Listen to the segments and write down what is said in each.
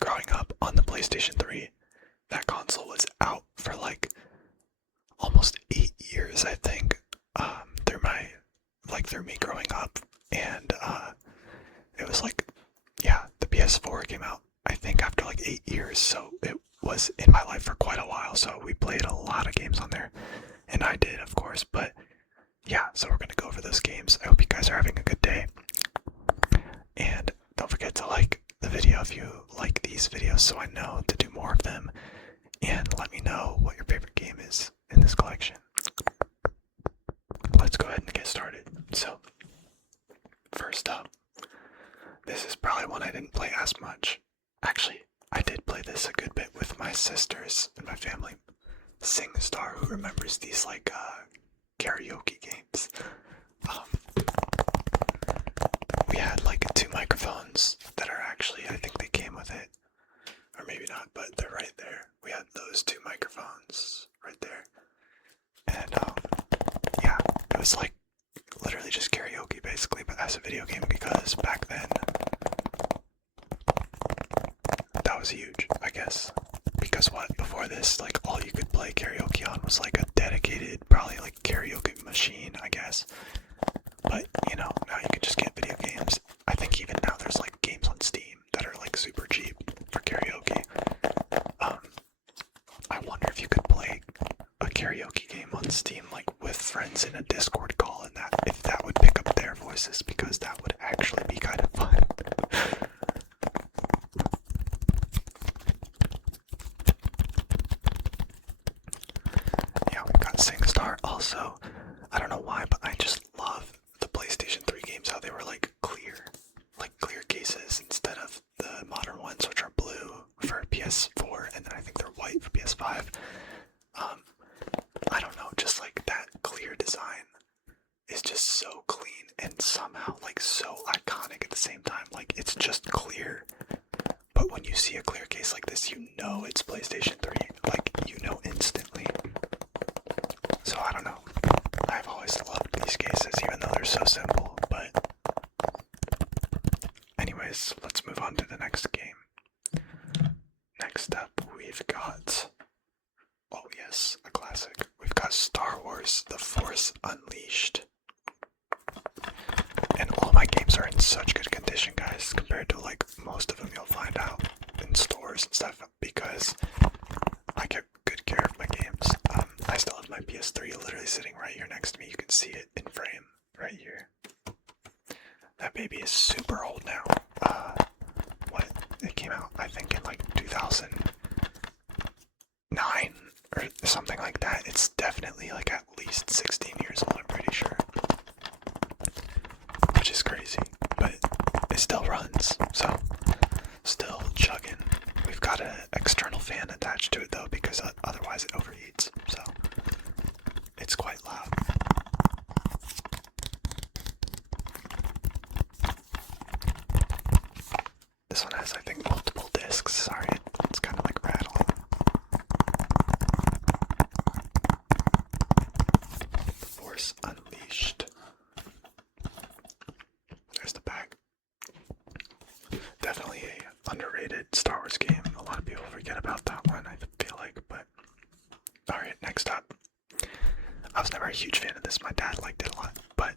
growing up on the PlayStation 3. That console was out for like almost 8 years, I think, through me growing up. And it was like, yeah, the PS4 came out, I think, after like 8 years. So it was in my life for quite a while. So we played a lot of games on there. And I did, of course. But yeah, so we're going to go over those games. I hope you guys are having a good day. And don't forget to like the video if you like these videos so I know to do more of them. And let me know what your favorite game is in this collection. Let's go ahead and get started. So, first up, this is probably one I didn't play as much. Actually, I did play this a good bit with my sisters and my family. SingStar, who remembers these like karaoke games? We had like 2 microphones that are actually, I think they came with it. Or maybe not, but they're right there. We had those 2 microphones right there. And yeah, it was like literally just karaoke basically, but as a video game, because back then that was huge, I guess. Because what, before this, like all you could play karaoke on was like a dedicated, probably like karaoke machine, I guess. But you know, now you can just get video games. I think even now there's like games on Steam that are like super cheap for karaoke. I wonder if you could play a karaoke game on Steam like with friends in a Discord call, and that if that would pick up their voices, because that would actually be kind of fun. Yeah, we got SingStar also. I don't know why, but I just love the PlayStation 3 games, how they were like clear cases instead of the modern ones, which are blue for PS4, and then I think they're white for PS5. I don't know, just like that clear design is just so clean and somehow like so iconic at the same time. Like it's just clear, but when you see a clear case like this, you know it's PlayStation 3. Like you know instantly. So I don't know. I've always loved these cases, even though they're so simple. But anyways, let's move on to the next game. Next up, we've got, oh yes, a classic. We've got Star Wars: The Force Unleashed. And all my games are in such good condition, guys, compared to like most of them you'll find out in stores and stuff, because I get good care of my games. I still have my PS3 literally sitting right here next to me. You can see it in frame right here. That baby is super old now. What? It came out, I think, in like 2009 or something like that. It's definitely like at least 16 years old, I'm pretty sure. Which is crazy, but it still runs, so still chugging. We've got an external fan attached to it though, because otherwise it overheats, so it's quite loud. This one has, I think, multiple discs. Sorry, it's kind of like rattling. The Force Unleashed. There's the back. Definitely a underrated Star Wars game. A lot of people forget about that one, I feel like, but alright, next up. I was never a huge fan of this. My dad liked it a lot, but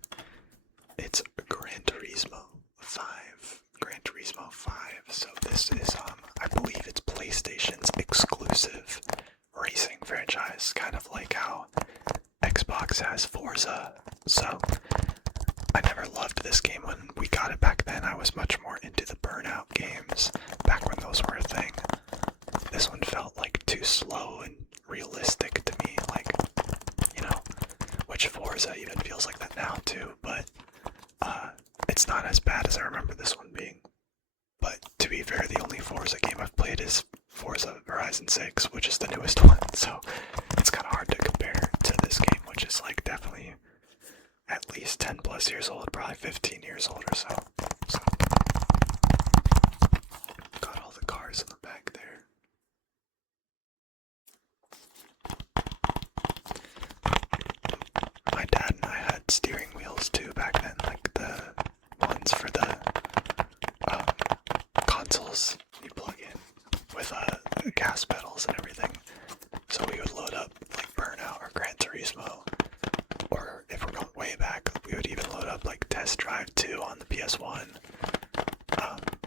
it's Gran Turismo 5. Gran Turismo 5. So this is, I believe it's PlayStation's exclusive racing franchise, kind of like how Xbox has Forza. So I never loved this game when we got it back then. I was much more into the Burnout games back when those were a thing. This one felt like too slow and realistic to me, like, you know, which Forza even feels like that now too, but it's not as bad as I remember this one being. But to be fair, the only Forza game I've played is Forza Horizon 6, which is the newest one, so it's kind of hard to compare to this game, which is like definitely at least 10 plus years old, probably 15 years old or so. So got all the cars in the back there. My dad and I had steering wheels too. gas pedals and everything. So we would load up like Burnout or Gran Turismo, or if we're going way back, we would even load up like Test Drive 2 on the PS1,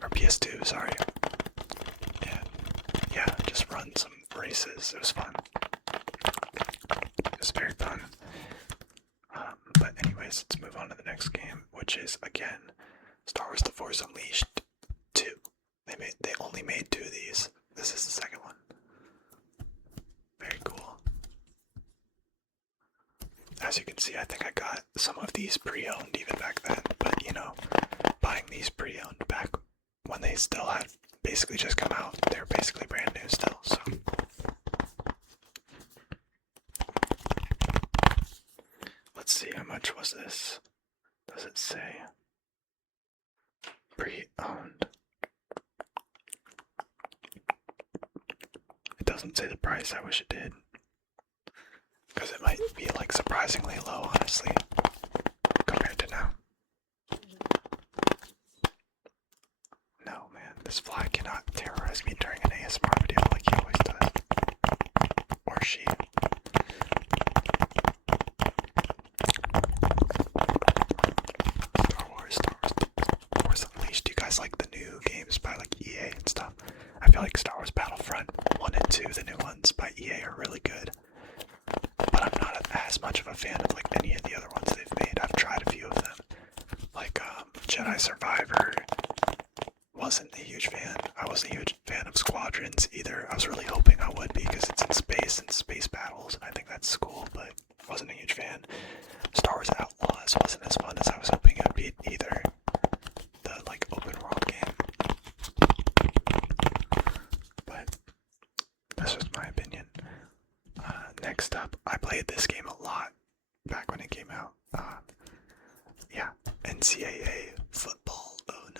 or PS2, sorry. And yeah, just run some races. It was fun. It was very fun. But anyways, let's move on to the next game, which is again Star Wars: The Force Unleashed 2. They only made 2 of these. This is the second one. Very cool. As you can see, I think I got some of these pre-owned even back then, but you know, buying these pre-owned back when they still had basically just come out, they're basically brand new still, so. Let's see, how much was this? Does it say? Pre-owned. It doesn't say the price, I wish it did. Because it might be like surprisingly low, honestly, compared to now. No, man, this fly cannot terrorize me during an ASMR video like he always does. Or she. Star Wars Unleashed. Do you guys like the new games by like EA and stuff? I feel like Star Wars Battlefront 1 and 2, the new ones by EA, are really good. But I'm not as much of a fan of like any of the other ones they've made. I've tried a few of them. Like Jedi Survivor, wasn't a huge fan. I wasn't a huge fan of Squadrons either. I was really hoping I would because it's in space and space battles, and I think that's cool, but wasn't a huge fan. Star Wars Outlaws wasn't as fun as I was hoping it would be either. The like open world game. But that's just my opinion. Next up, I played this game a lot back when it came out. Yeah, NCAA Football 09,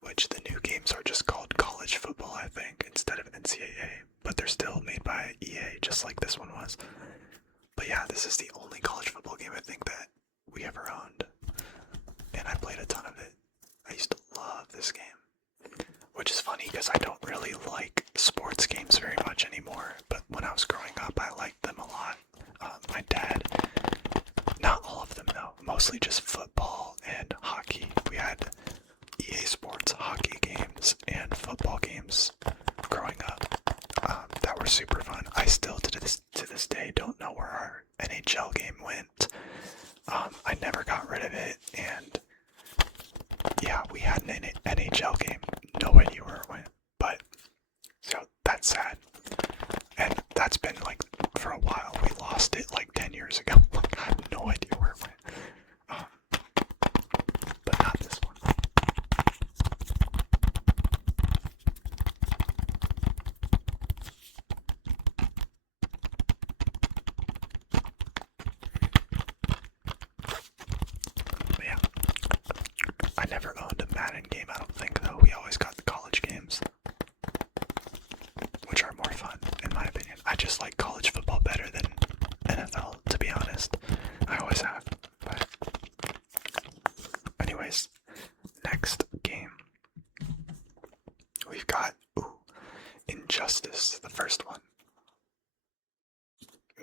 which the new games are just called College Football, I think, instead of NCAA, but they're still made by EA, just like this one was. But yeah, this is the only college football game I think that we ever owned, and I played a ton of it. I used to love this game, which is funny because I don't really like sports games very much anymore, but when I was growing up, I liked them a lot. My dad, not all of them though, mostly just football and hockey. We had EA Sports hockey games and football games growing up that were super fun. I still, to this day, don't know where our NHL game went. I never got rid of it, and yeah, we had an NHL game. No idea where it went, but so that's sad. And that's been like for a while. We lost it like 10 years ago. I have no idea where it went. But not this one. But yeah. I never owned a Madden game, I don't think, though. We always got the college games, which are more fun, in my opinion. I just like college football better than NFL, to be honest. I always have. But anyways, next game. We've got Injustice, the first one.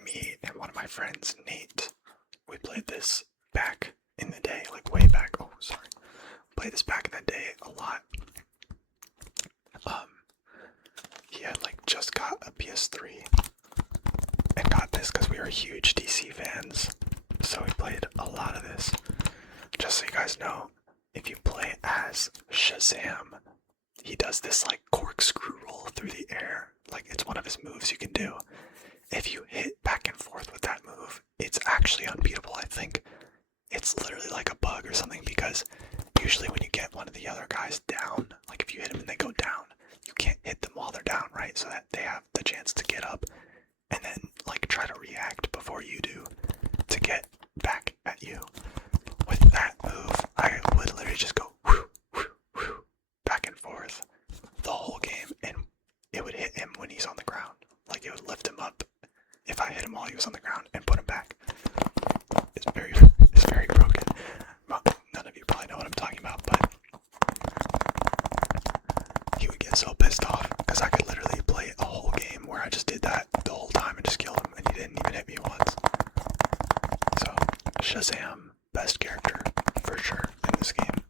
Me and one of my friends, Nate, we played this back in the day, like way back. Oh, sorry. Played this back in the day a lot. He had like just got a PS3 and got this because we were huge DC fans, so we played a lot of this. Just so you guys know, if you play as Shazam, he does this like corkscrew roll through the air. Like it's one of his moves you can do. If you hit back and forth with that move, it's actually unbeatable, I think. It's literally like a bug or something, because usually when you get one of the other guys down, like if you hit them and they go down, you can't hit them while they're down, right? So that they have the chance to get up and then like try to react before you do to get back at you. With that move, I would literally just go whoo, whoo, whoo, back and forth the whole game, and it would hit him when he's on the ground. Like it would lift him up if I hit him while he was on the ground and put him back. It's very broken. Well, none of you probably know what I'm talking about, but he would get so pissed off because I could literally play did that the whole time and just killed him, and he didn't even hit me once. So, Shazam, best character, for sure, in this game.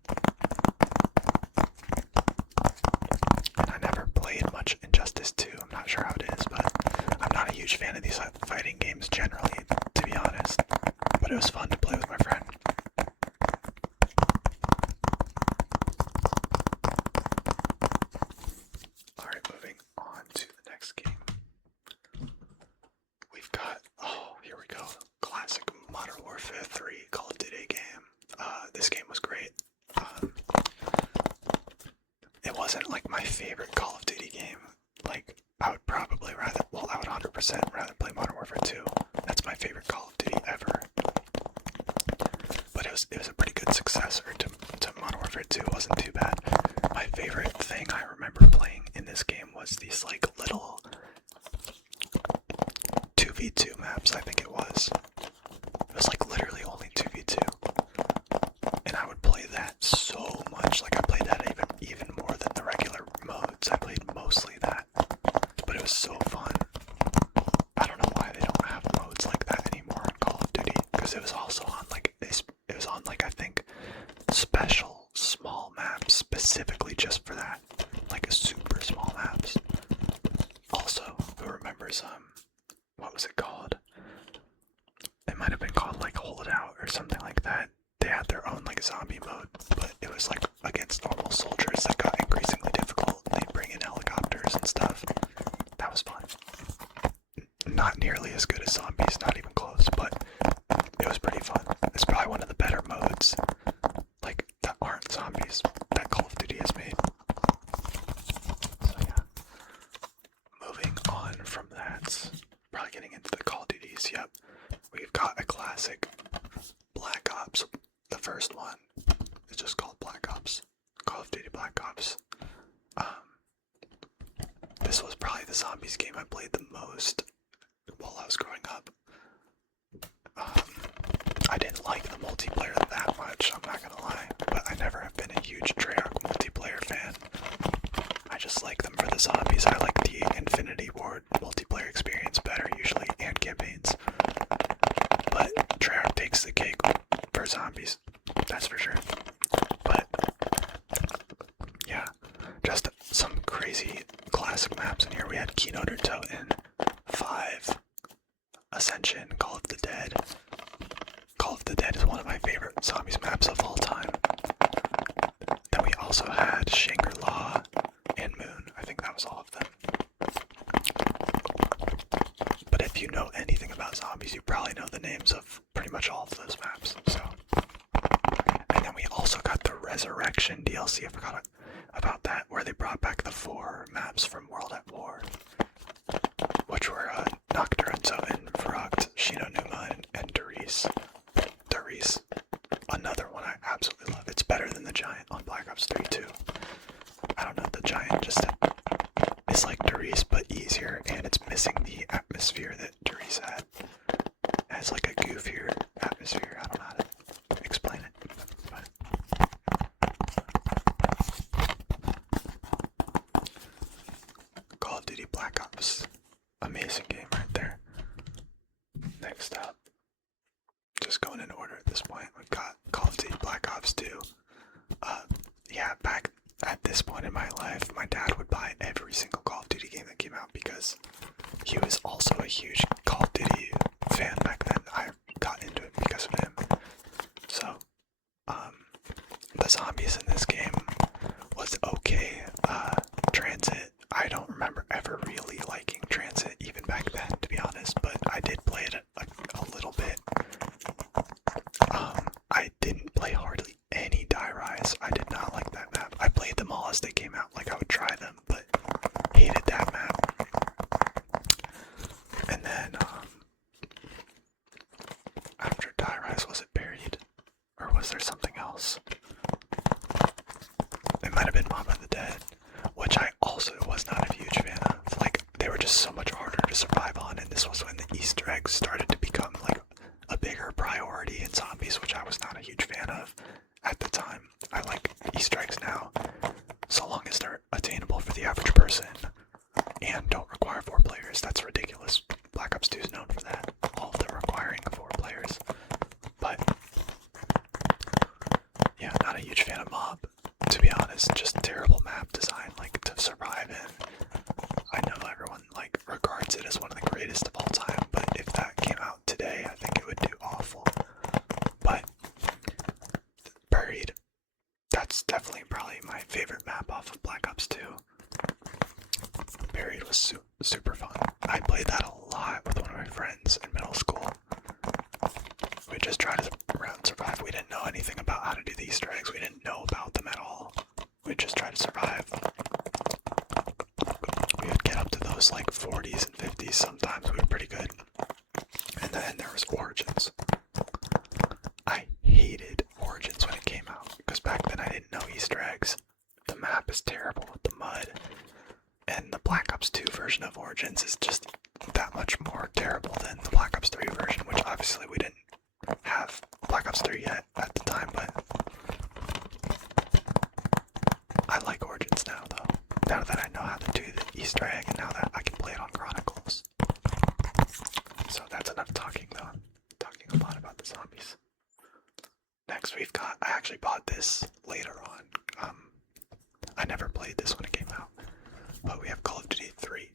And I never played much Injustice 2, I'm not sure how it is, but I'm not a huge fan of these fighting games generally, to be honest. But it was fun to play with my friend. Alright, moving on to the next game. We've got, oh, here we go. Classic Modern Warfare 3 Call of Duty game. This game was great. It wasn't like my favorite Call of Duty game. Like, I would probably rather, well, I would 100% rather play Modern Warfare 2. That's my favorite Call of Duty ever. But it was a pretty good successor to Modern Warfare 2. It wasn't too bad. My favorite thing I remember playing in this game was these like little 2v2 maps, I think it was. It was like literally only 2v2. And I would play that so much. Like I played that even more than the regular modes. I played mostly that. But it was so fun. I don't know why they don't have modes like that anymore in Call of Duty. Because it was also on like it was on like I think special small maps specifically just for that. Like a super small maps. Also, who remembers what was it called? It might have been called like Hold Out or something like that. They had their own like zombie mode, but it was like against normal soldiers that got increasingly difficult. They'd bring in helicopters and stuff. That was fun. Not nearly as good as zombies, not even close, but it was pretty fun. It's probably one of the better modes, like, that aren't zombies that Call of Duty has made. So yeah. Moving on from that, probably getting into the Call of Duties, yep. We've got a classic Black Ops. The first one is just called Black Ops. Call of Duty Black Ops. This was probably the zombies game I played the most while I was growing up. I didn't like the multiplayer that much, I'm not gonna lie, but I never have been a huge Treyarch multiplayer fan. I just like them for the zombies. I like the Infinity Ward multiplayer experience better usually, and campaigns. But Treyarch takes the cake for zombies, that's for sure. But yeah, just some crazy classic maps in here. We had Keynote or Toten, 5, Ascension, Call of the Dead. Call of the Dead is one of my favorite zombies maps of all time. Then we also had Shangri-La and Moon. I think that was all of them. But if you know anything about zombies, you probably know the names of pretty much all of those maps. So, and then we also got the Resurrection DLC. I forgot about that, where they brought back the 4 maps from World at War, which were Nocturne, Zoten, Verrucht, Shino Numa, and Darius. Another one I absolutely love. It's better than the Giant on Black Ops 3 too. I don't know, the Giant just is like Darius but easier, and it's missing the atmosphere that Darius had. It has like a goofier atmosphere. I don't know how to explain it. But Call of Duty Black Ops. Amazing game right there. Next up, just going in order at this point, we've got Call of Duty Black Ops 2. Yeah, back at this point in my life, my dad would buy every single Call of Duty game that came out because he was also a huge Call of Duty fan back then. I got into it because of him. So, the zombies in this game was okay. Transit, I don't remember ever really liking Transit even back then, to be honest, but I did play it a little bit. I didn't play hardly any Die Rise. I did not like that map. I played them all as they came out, like I would try them, but hated that map. And then, after Die Rise, was it Buried? Or was there something else? It might have been Mob of the Dead, which I also was not a huge fan of. Like, they were just so much harder to survive on, and this was when the Easter eggs started to become, like, a bigger priority in zombies, which I was not a huge fan of at the time. I like Easter eggs now, so long as they're attainable for the average person. and don't require 4 players. That's ridiculous. Black Ops 2 is known for that. All of them requiring 4 players. But yeah, not a huge fan of Mob, to be honest. Just terrible map design, like to survive in. I know everyone like regards it as one of the greatest of all time, but if that came out today, I think it would do awful. But Buried, that's definitely probably my favorite map off of Black Ops 2. Buried was super fun. I played that a lot with one of my friends in middle school. We just tried to survive. We didn't know anything about how to do the Easter eggs. We didn't know about them at all. We just tried to survive. We would get up to those like 40s and 50s sometimes. We were pretty good. And then there was Origins. I hated Origins when it came out because back then I didn't know Easter eggs. The map is terrible with the mud. And the Black Ops 2 version of Origins is just that much more terrible than the Black Ops 3 version, which obviously we didn't have Black Ops 3 yet at the time, but I like Origins now though. Now that I know how to do the Easter egg and now that I can play it on Chronicles. So that's enough talking though. I'm talking a lot about the zombies. Next we've got, I actually bought this later on. I never played this when it came out, but we have Call of Duty 3.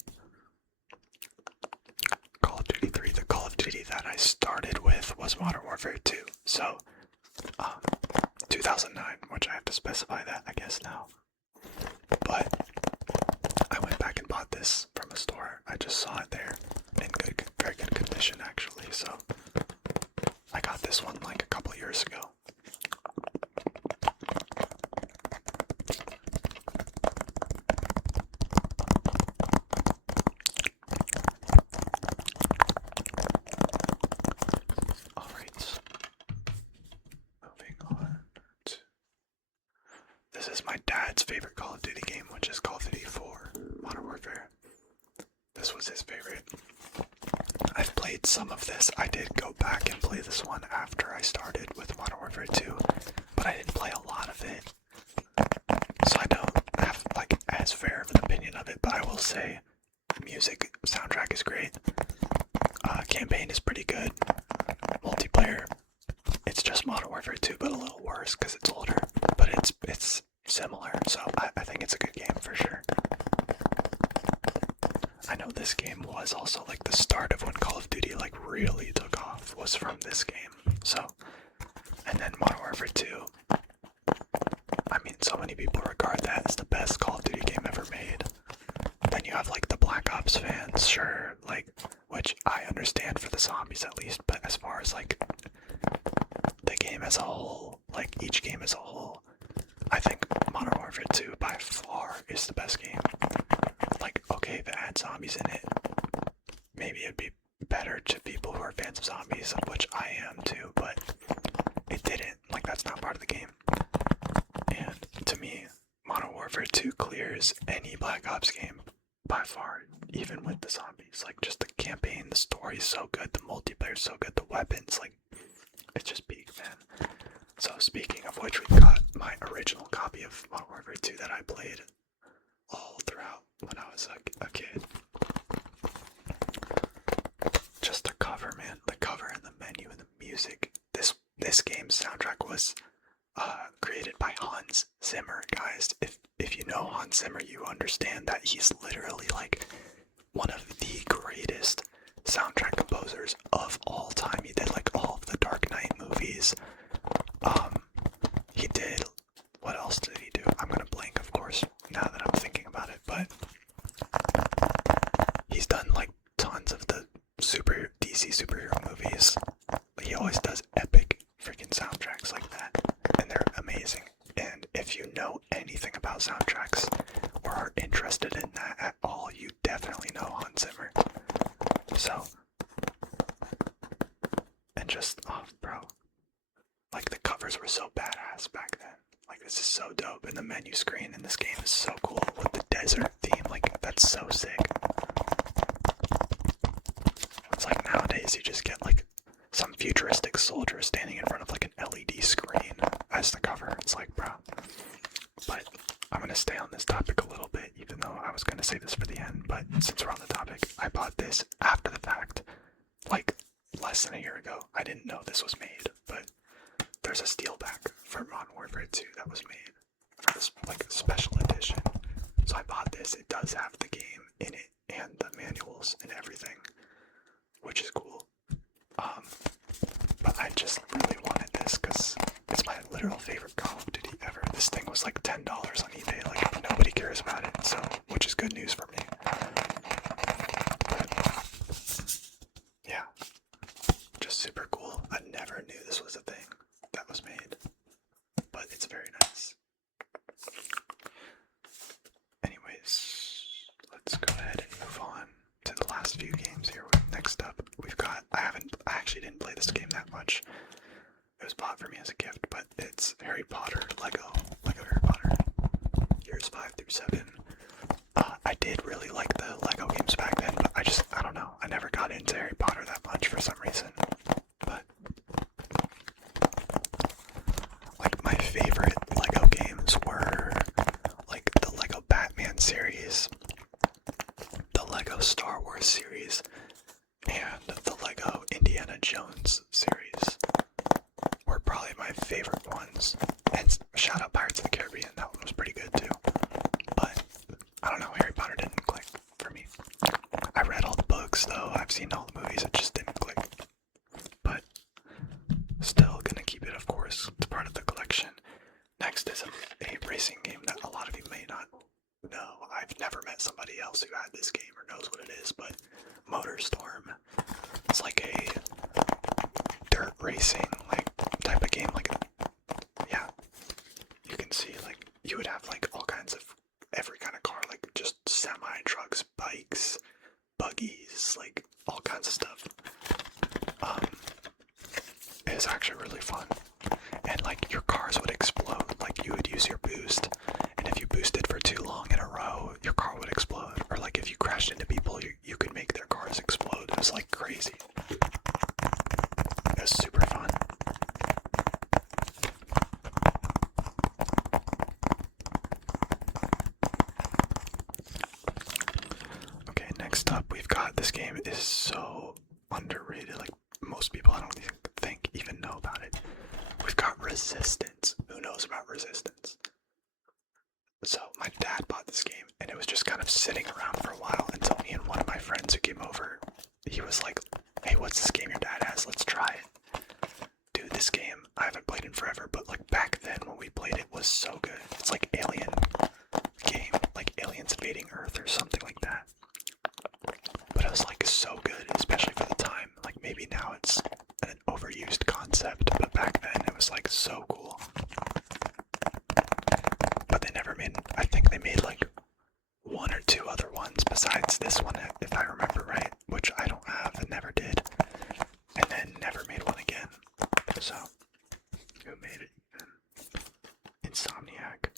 Call of Duty 3, the Call of Duty that I started with was Modern Warfare 2. So, 2009, which I have to specify that, I guess, now. But I went back and bought this from a store. I just saw it there in very good condition, actually. So, I got this one like a couple years ago. This is my dad's favorite Call of Duty game, which is Call of Duty 4, Modern Warfare. This was his favorite. I've played some of this. I did go back and play this one after I started with Modern Warfare 2, but I didn't play a lot of it. So I don't have like as fair of an opinion of it, but I will say the music soundtrack is great. Campaign is pretty good. Multiplayer, it's just Modern Warfare 2, but a little worse because it's older. But it's similar, so I think it's a good game for sure. I know this game was also like the start of when Call of Duty like really took off was from this game. So, and then Modern Warfare 2. I mean, so many people regard that as the best Call of Duty game ever made. Then you have like the Black Ops fans, sure, like, which I understand for the zombies at least, but as far as like the game as a whole, like each game as a whole, I think Modern Warfare 2 by far is the best game. Like, okay, if it had zombies in it, maybe it'd be better to people who are fans of zombies, of which I am too, but it didn't. Like, that's not part of the game. And to me, Modern Warfare 2 clears any Black Ops game by far, even with the zombies. Like, just the campaign, the story is so good, the multiplayer is so good, the weapons, like, it's just peak, man. So speaking of which, we got my original copy of Modern Warfare 2 that I played all throughout when I was a kid. Just the cover, man. The cover and the menu and the music. This game's soundtrack was created by Hans Zimmer, guys. If you know Hans Zimmer, you understand that he's literally like one of the greatest soundtrack composers of all time. He did like all of the Dark Knight movies. He did, what else did he do? I'm gonna blank, of course, now that I'm thinking about it, but he's done like tons of the DC superhero movies. He always does epic freaking soundtracks like that, and they're amazing. And if you know anything about soundtracks or are interested in that at all, you definitely know Hans Zimmer. So, and just, oh, bro, like the covers were so badass back then. Like, this is so dope, and the menu screen in this game is so cool with the desert theme. Like, that's so sick. It's like nowadays you just get like some futuristic soldier standing in front of like an LED screen as the cover. It's like, bro. But I'm gonna stay on this topic a little bit, even though I was gonna say this for the end, but since we're on the topic, I bought this after the fact, like less than a year ago. I didn't know this was made, but there's a steel back for Modern Warfare 2 that was made for this like special edition. So I bought this. It does have the game in it and the manuals and everything, which is cool. But I just really wanted this because it's my literal favorite Call of Duty ever. This thing was like $10 on eBay. Like nobody cares about it, so which is good news for me. But, yeah, just super cool. I never knew this was a thing that was made, but it's very nice. Anyways, let's go ahead and move on to the last few games here. Next up, we've got, I actually didn't play this game that much. It was bought for me as a gift, but it's Harry Potter, Lego Harry Potter, years 5 through 7. I did really like the Lego games back then, but I don't know, I never got into Harry Potter that much for some reason. But, like, my favorite Lego games were, like, the Lego Batman series, the Lego Star Wars series, and the Lego Indiana Jones series were probably my favorite ones. And shout out Pirates of the Caribbean, that one was pretty good too. But I don't know, Harry Potter didn't click for me. I read all the books though, I've seen all the movies, it just didn't click. But still gonna keep it, of course, it's part of the collection. Next is a racing game that a lot of you may not know. I've never met somebody else who had this game or knows what it is, but MotorStorm. It's like a dirt racing like type of game. Like, yeah, you can see like you would have like all kinds of every kind of car, like just semi trucks, bikes, buggies, like all kinds of stuff. It's actually really fun, and like your cars would explode. Like you would use your boost, and if you boosted for too long in a row, your car would explode. Or like if you crashed into people, you could make their cars explode. It was like crazy. It was super fun. Okay, next up we've got, this game is so underrated. Like most people I don't think even know about it. We've got Resistance. Who knows about Resistance? So my dad bought this game and it was just kind of sitting around for a while until me and one of my friends who came over, he was like, hey, what's this game your dad has? Let's try it. Dude, this game, I haven't played in forever, but like back then when we played it was so good. It's like Alien game, like Aliens Invading Earth or something like that. But it was like so good, especially for the time. Like maybe now it's an overused concept, but back then it was like so cool. But they never made, I think they made like one or two other ones besides this one, if I remember right, which I don't have and never did, and then never made one again. So, who made it even? Insomniac.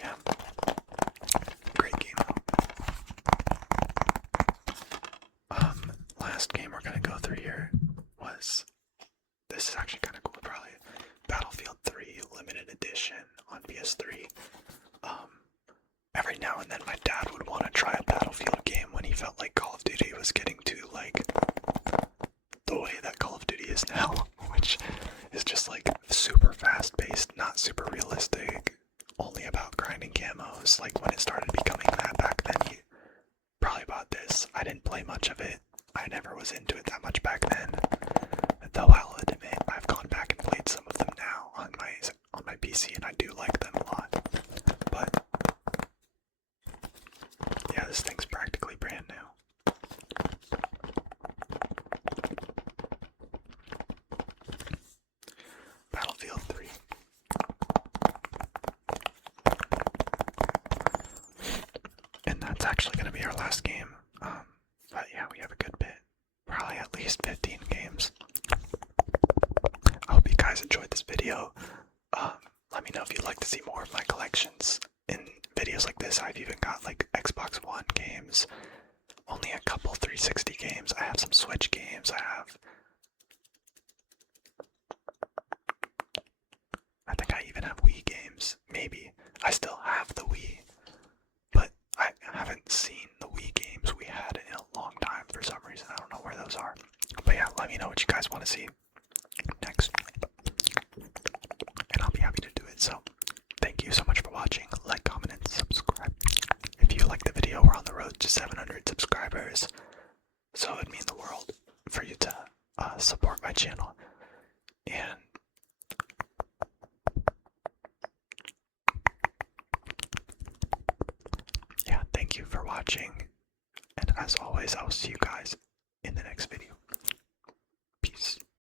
Yeah. Great game though. Last game we're gonna go through here was, this is actually kind of cool probably, Battlefield 3 Limited Edition on PS3. Every now and then my dad would want to try a Battlefield game when he felt like Call of Duty was getting to like the way that Call of Duty is now, which is just like super fast paced, not super realistic, only about grinding camos. Like when it started becoming that back then, you probably bought this. I didn't play much of it. I never was into it that much back then. Though I'll admit, I've gone back and played some of them now on my PC, and I do like them a lot. But yeah, this thing's practically brand new. Battlefield 3. And that's actually going to be our last game. But yeah, we have a good bit. Probably at least 15 games. I hope you guys enjoyed this video. Let me know if you'd like to see more of my collections. In videos like this, I've even got like Xbox One games, only a couple 360 games. I have some Switch games. I think I even have Wii games. Maybe. I still have the Wii. But what you guys want to see next, and I'll be happy to do it. So thank you so much for watching. Like, comment, and subscribe. If you like the video, we're on the road to 700 subscribers, so it'd mean the world for you to support my channel. And yeah, thank you for watching, and as always, I'll see you guys